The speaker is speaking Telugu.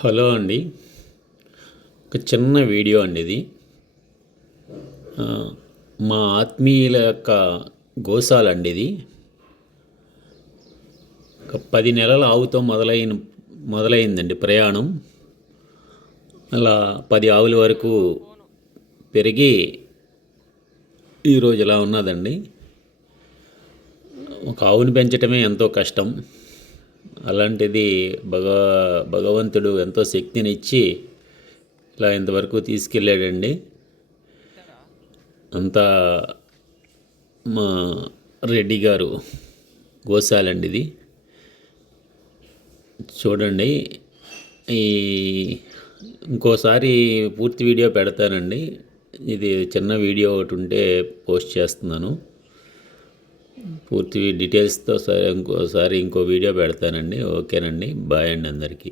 హలో అండి. ఒక చిన్న వీడియో అండి ఇది. మా ఆత్మీయుల యొక్క గోశాల అండి ఇది. ఒక 10 నెలల ఆవుతో మొదలైందండి ప్రయాణం. అలా 10 ఆవుల వరకు పెరిగి ఈరోజు ఇలా ఉన్నదండి. ఒక ఆవుని పెంచటమే ఎంతో కష్టం. అలాంటిది భగవంతుడు ఎంతో శక్తినిచ్చి ఇలా ఇంతవరకు తీసుకెళ్ళాడండి. అంతా మా రెడ్డి గారు గోశాలండి ఇది. చూడండి, ఈ ఇంకోసారి పూర్తి వీడియో పెడతానండి. ఇది చిన్న వీడియో ఒకటి ఉంటే పోస్ట్ చేస్తున్నాను. పూర్తి డీటెయిల్స్తో ఇంకో వీడియో పెడతానండి. ఓకేనండి. బాయ్ అండి అందరికీ.